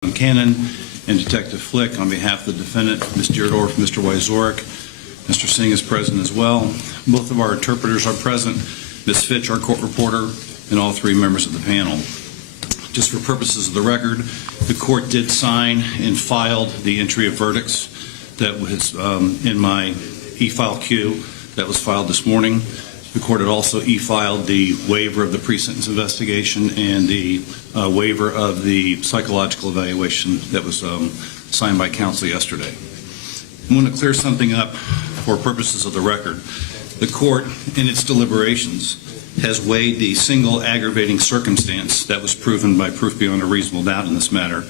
Cannon and Detective Flick on behalf of the defendant, Ms. Deardorff, Mr. Wyzorek. Mr. Singh is present as well. Both of our interpreters are present, Ms. Fitch, our court reporter, and all three members of the panel. Just for purposes of the record, the court did sign and filed the entry of verdicts that was in my e-file queue that was filed this morning. The court had also e-filed the waiver of the pre-sentence investigation and the waiver of the psychological evaluation that was signed by counsel yesterday. I want to clear something up for purposes of the record. The court, in its deliberations, has weighed the single aggravating circumstance that was proven by proof beyond a reasonable doubt in this matter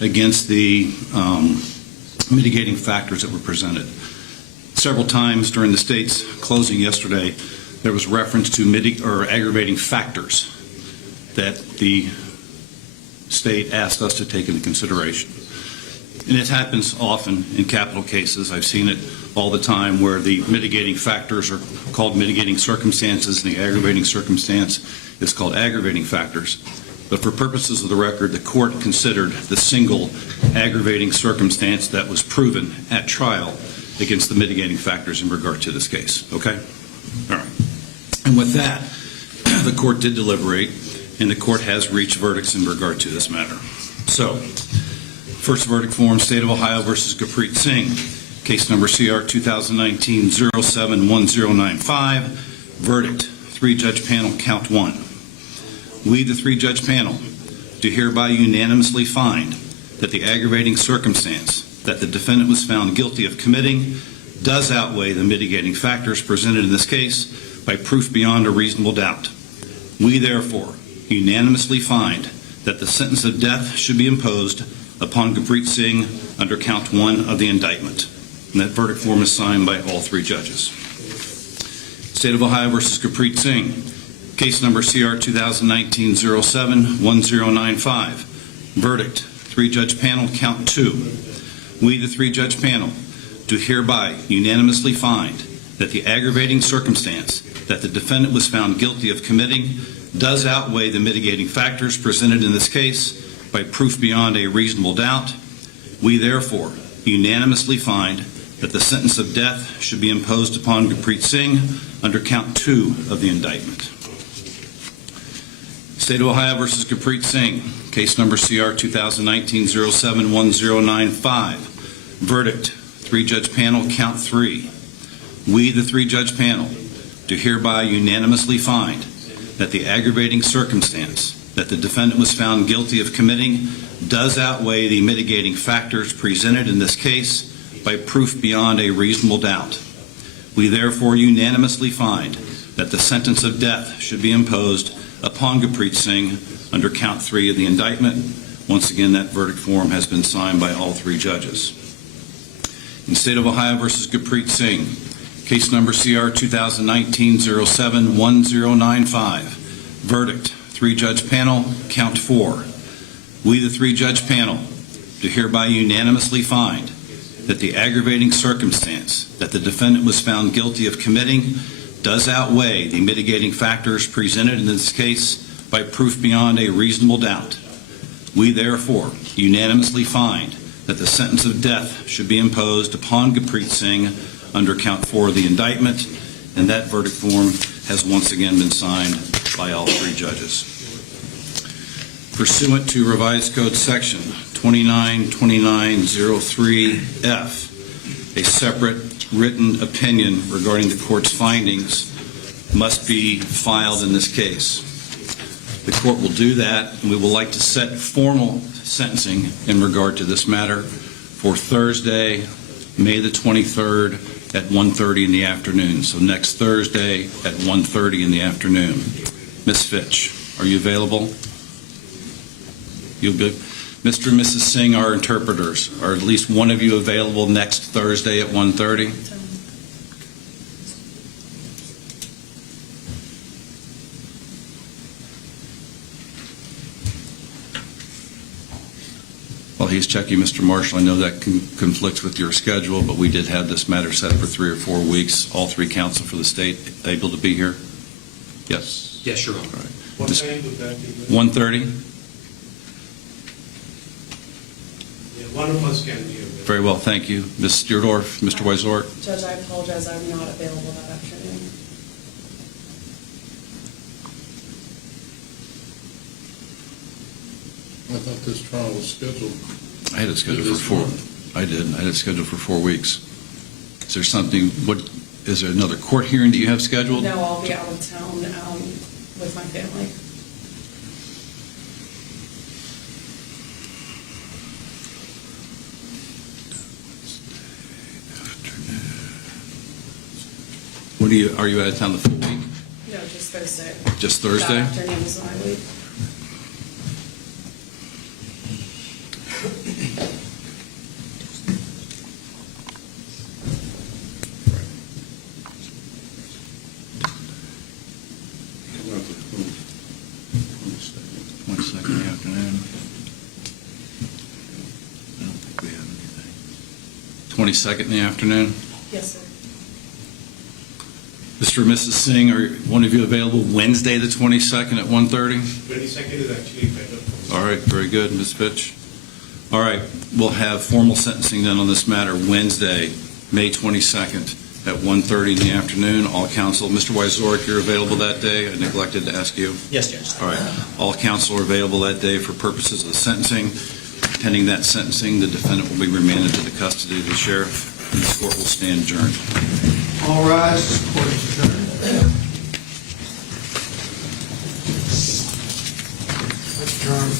against the mitigating factors that were presented. Several times during the state's closing yesterday, there was reference to aggravating factors that the state asked us to take into consideration. And it happens often in capital cases. I've seen it all the time where the mitigating factors are called mitigating circumstances and the aggravating circumstance is called aggravating factors. But for purposes of the record, the court considered the single aggravating circumstance that was proven at trial against the mitigating factors in regard to this case. Okay? All right. And with that, the court did deliberate, and the court has reached verdicts in regard to this matter. So, first verdict form, State of Ohio versus Gurpreet Singh, case number CR 2019-071095. Verdict, three-judge panel, count one. We, the three-judge panel, do hereby unanimously find that the aggravating circumstance that the defendant was found guilty of committing does outweigh the mitigating factors presented in this case by proof beyond a reasonable doubt. We, therefore, unanimously find that the sentence of death should be imposed upon Gurpreet Singh under count one of the indictment. And that verdict form is signed by all three judges. State of Ohio versus Gurpreet Singh, case number CR 2019-071095. Verdict, three-judge panel, count two. We, the three-judge panel, do hereby unanimously find that the aggravating circumstance that the defendant was found guilty of committing does outweigh the mitigating factors presented in this case by proof beyond a reasonable doubt. We, therefore, unanimously find that the sentence of death should be imposed upon Gurpreet Singh under count two of the indictment. State of Ohio versus Gurpreet Singh, case number CR 2019-071095. Verdict, three-judge panel, count three. We, the three-judge panel, do hereby unanimously find that the aggravating circumstance that the defendant was found guilty of committing does outweigh the mitigating factors presented in this case by proof beyond a reasonable doubt. We therefore unanimously find that the sentence of death should be imposed upon Gurpreet Singh under count three of the indictment. Once again, that verdict form has been signed by all three judges. In State of Ohio versus Gurpreet Singh, case number CR 2019-071095. Verdict, three-judge panel, count four. We, the three-judge panel, do hereby unanimously find that the aggravating circumstance that the defendant was found guilty of committing does outweigh the mitigating factors presented in this case by proof beyond a reasonable doubt. We, therefore, unanimously find that the sentence of death should be imposed upon Gurpreet Singh under count four of the indictment, and that verdict form has once again been signed by all three judges. Pursuant to Revised Code Section 292903F, a separate written opinion regarding the court's findings must be filed in this case. The court will do that, and we would like to set formal sentencing in regard to this matter for Thursday, May the 23rd at 1:30 in the afternoon. So next Thursday at 1:30 in the afternoon. Ms. Fitch, are you available? You'll be. Mr. and Mrs. Singh are interpreters. Are at least one of you available next Thursday at 1:30? Well, he's checking, Mr. Marshall. I know that conflicts with your schedule, but we did have this matter set for 3 or 4 weeks. All three counsel for the state able to be here? Yes. Yes, Your Honor. All right. What time would that be? 1:30? One of us can be available. Very well, thank you. Ms. Deardorff, Mr. Weisort. Judge, I apologize, I'm not available that afternoon. I thought this trial was scheduled. I had it scheduled This for 4. month. I did. I had it scheduled for 4 weeks. Is there something, is there another court hearing that you have scheduled? No, I'll be out of town with my family. When are you out of town the full week? No, just Thursday. Just Thursday? That afternoon is my week. About the 22nd. 22nd in the afternoon. I don't think we have anything. 22nd in the afternoon? Yes, sir. Mr. and Mrs. Singh, are one of you available Wednesday, the 22nd at 1:30? 22nd is actually better for me. All right, very good, Ms. Fitch. All right, we'll have formal sentencing then on this matter Wednesday, May 22nd at 1:30 in the afternoon. All counsel, Mr. Weisort, you're available that day? I neglected to ask you. Yes, Judge. All right, all counsel are available that day for purposes of the sentencing. Pending that sentencing, the defendant will be remanded to the custody of the sheriff, and the court will stand adjourned. All rise. This court is adjourned. Adjourned.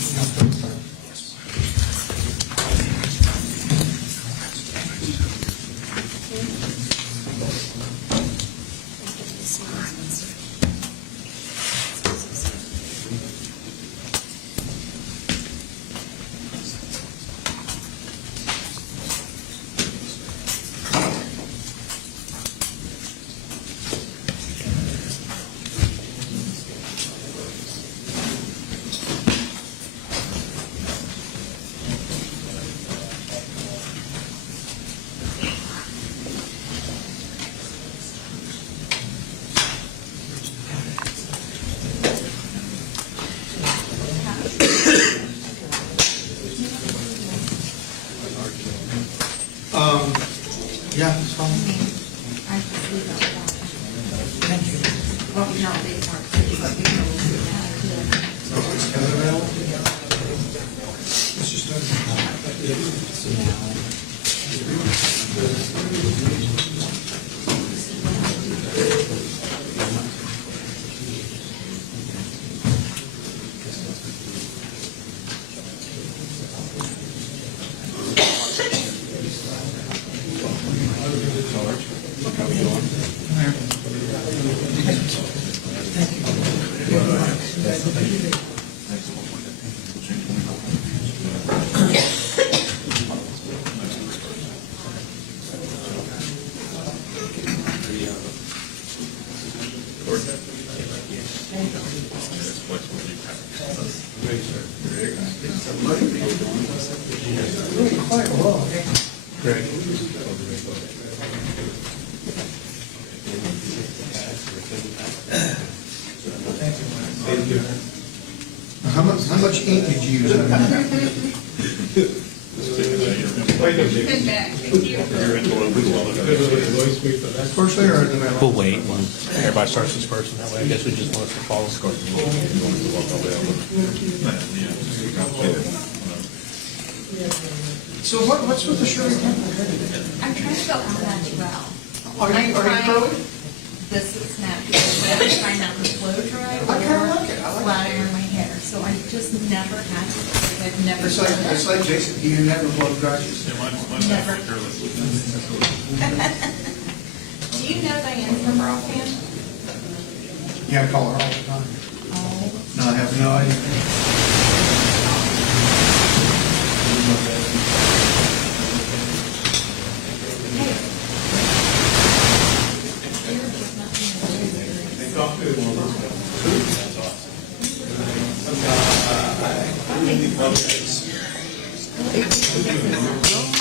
Yeah, it's fine. I just leave it alone. Thank you. Well, no, they weren't, but we know that. So it's Kevin available? It's just How much ink did you use? Good back, thank you. Firstly or in the middle? We'll wait when everybody starts dispersing that way. I guess we just want us to follow. So what's with the Shirley Temple? I'm trying to go out natural. Are you curly? This is natural, but I'm trying not to blow dry I kinda like it. I like it. flat iron my hair, so I just never had it. I've never It's done it. like Jason, you never blow dries. Never. Do you know Diane from Burlington? Yeah, I call her all the time. Oh. No, I have no idea. Hey.